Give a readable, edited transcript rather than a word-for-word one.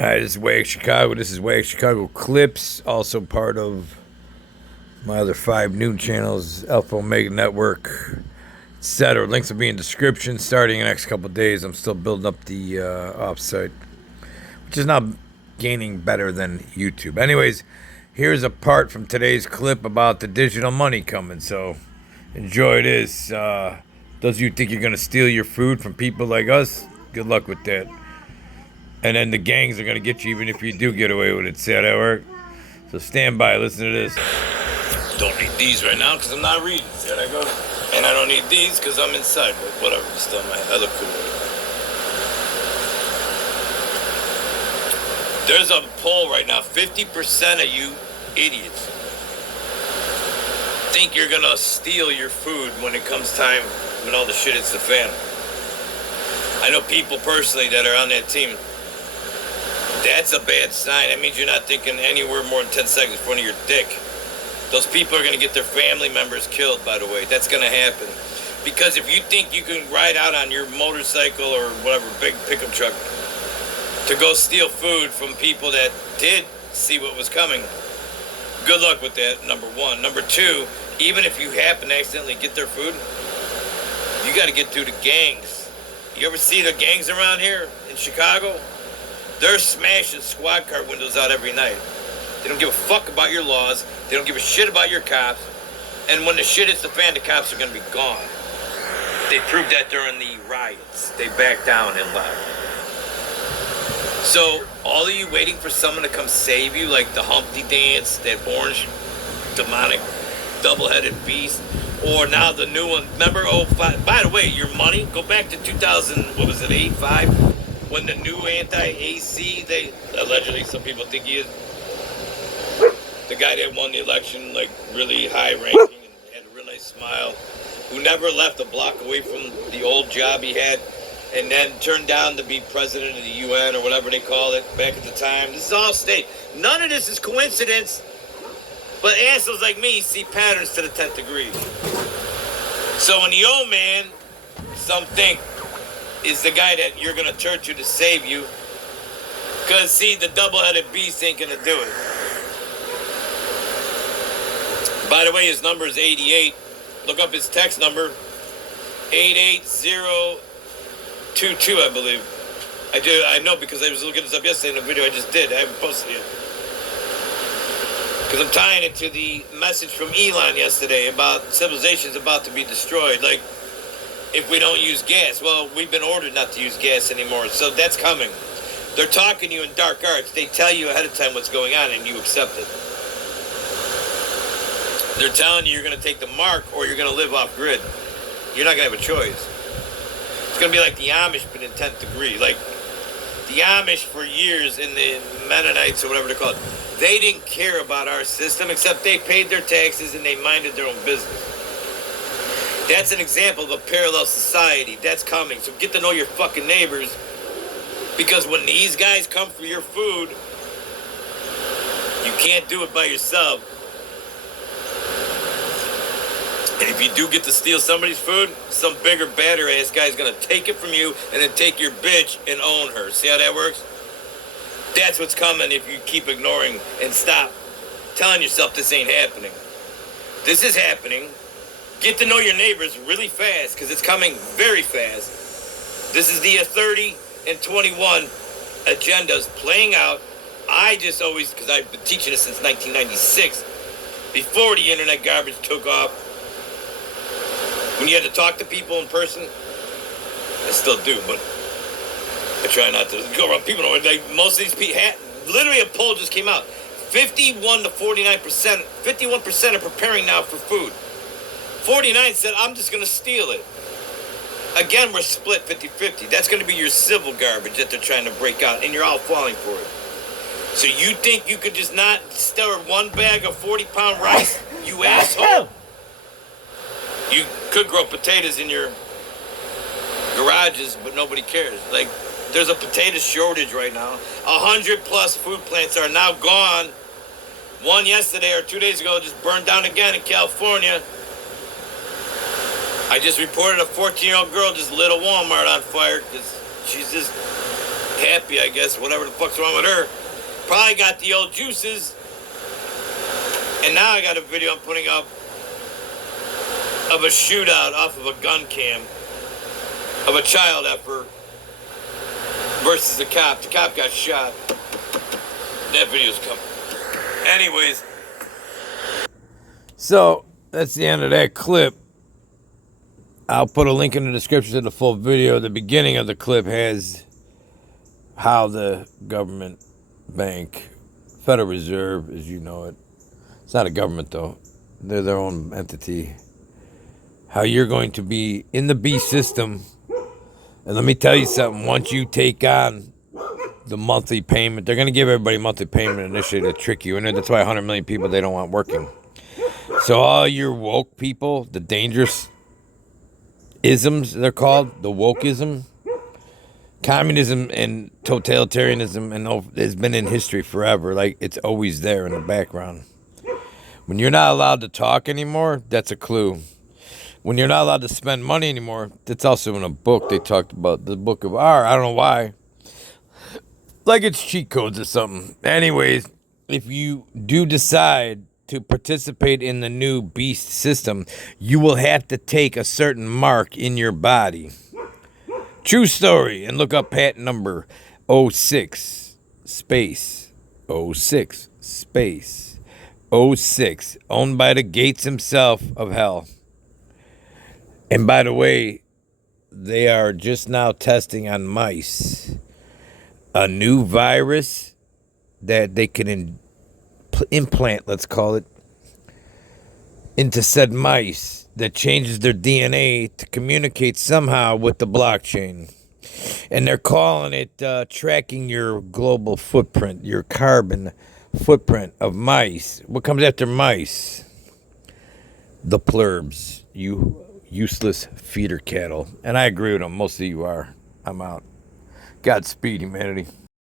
Hi, this is Wags Chicago. This is Wags Chicago Clips, also part of my other 5 noon channels, Alpha Omega Network, etc. Links will be in description starting in the next couple of days. I'm still building up the offsite, which is now gaining better than YouTube. Anyways, here's a part from today's clip about the digital money coming. So enjoy this. Those of you who think you're going to steal your food from people like us, good luck with that. And then the gangs are going to get you even if you do get away with it. See how that work? So stand by, listen to this. Don't need these right now because I'm not reading. See how that goes? And I don't need these because I'm inside. But whatever, still I look cool. There's a poll right now. 50% of you idiots think you're going to steal your food when it comes time, when all the shit hits the fan. I know people personally that are on that team. That's a bad sign. That means you're not thinking anywhere more than 10 seconds in front of your dick. Those people are going to get their family members killed, by the way. That's going to happen. Because if you think you can ride out on your motorcycle or whatever, big pickup truck, to go steal food from people that did see what was coming, good luck with that, number one. Number two, even if you happen to accidentally get their food, you got to get through the gangs. You ever see the gangs around here in Chicago? They're smashing squad car windows out every night. They don't give a fuck about your laws. They don't give a shit about your cops. And when the shit hits the fan, the cops are going to be gone. They proved that during the riots. They backed down and left. So, all of you waiting for someone to come save you, like the Humpty Dance, that orange, demonic, double-headed beast, or now the new one. Remember, by the way, your money, go back to 2000, what was it, 8, 5? When the new anti-AC, they allegedly, some people think he is, the guy that won the election, like really high ranking and had a real nice smile, who never left a block away from the old job he had, and then turned down to be president of the UN or whatever they call it back at the time. This is all state. None of this is coincidence, but assholes like me see patterns to the 10th degree. So when the old man, some think, is the guy that you're going to turn to save you. Because, see, the double-headed beast ain't going to do it. By the way, his number is 88. Look up his text number. 88022, I believe. I know because I was looking this up yesterday in the video I just did. I haven't posted it yet. Because I'm tying it to the message from Elon yesterday about civilization's about to be destroyed. Like, if we don't use gas. Well, we've been ordered not to use gas anymore, so that's coming. They're talking to you in dark arts. They tell you ahead of time what's going on, and you accept it. They're telling you you're going to take the mark, or you're going to live off grid. You're not going to have a choice. It's going to be like the Amish, but in 10th degree. Like, the Amish for years, and the Mennonites, or whatever they're called, they didn't care about our system, except they paid their taxes and they minded their own business. That's an example of a parallel society. That's coming. So get to know your fucking neighbors. Because when these guys come for your food, you can't do it by yourself. And if you do get to steal somebody's food, some bigger, badder ass guy's going to take it from you and then take your bitch and own her. See how that works? That's what's coming if you keep ignoring and stop telling yourself this ain't happening. This is happening. Get to know your neighbors really fast because it's coming very fast. This is the 30 and 21 agendas playing out. I just always, because I've been teaching this since 1996, before the internet garbage took off, when you had to talk to people in person, I still do, but I try not to go around people. Like most of these people, literally a poll just came out. 51 to 49%, 51% are preparing now for food. 49 said, I'm just going to steal it. Again, we're split 50-50. That's going to be your civil garbage that they're trying to break out, and you're all falling for it. So you think you could just not stir one bag of 40-pound rice, you asshole? You could grow potatoes in your garages, but nobody cares. Like, there's a potato shortage right now. 100+ food plants are now gone. One yesterday or 2 days ago just burned down again in California. I just reported a 14-year-old girl just lit a Walmart on fire because she's just happy, I guess, whatever the fuck's wrong with her. Probably got the old juices. And now I got a video I'm putting up of a shootout off of a gun cam of a child effort versus the cop. The cop got shot. That video's coming. Anyways. So, that's the end of that clip. I'll put a link in the description to the full video. The beginning of the clip has how the government bank, Federal Reserve, as you know it. It's not a government, though. They're their own entity. How you're going to be in the B system. And let me tell you something. Once you take on the monthly payment, they're going to give everybody monthly payment initially to trick you. And that's why 100 million people they don't want working. So all your woke people, the dangerous isms, they're called, the wokeism, communism and totalitarianism, and has been in history forever. Like, it's always there in the background. When you're not allowed to talk anymore, that's a clue. When you're not allowed to spend money anymore, that's also in a book they talked about, the book of R. I don't know why. Like it's cheat codes or something. Anyways, if you do decide to participate in the new beast system, you will have to take a certain mark in your body. True story. And look up patent number 06 space 06 space 06, owned by the Gates himself of hell. And by the way, they are just now testing on mice a new virus that they can implant, let's call it, into said mice that changes their DNA to communicate somehow with the blockchain. And they're calling it tracking your global footprint, your carbon footprint of mice. What comes after mice? The plurbs, you useless feeder cattle. And I agree with them. Most of you are. I'm out. Godspeed, humanity.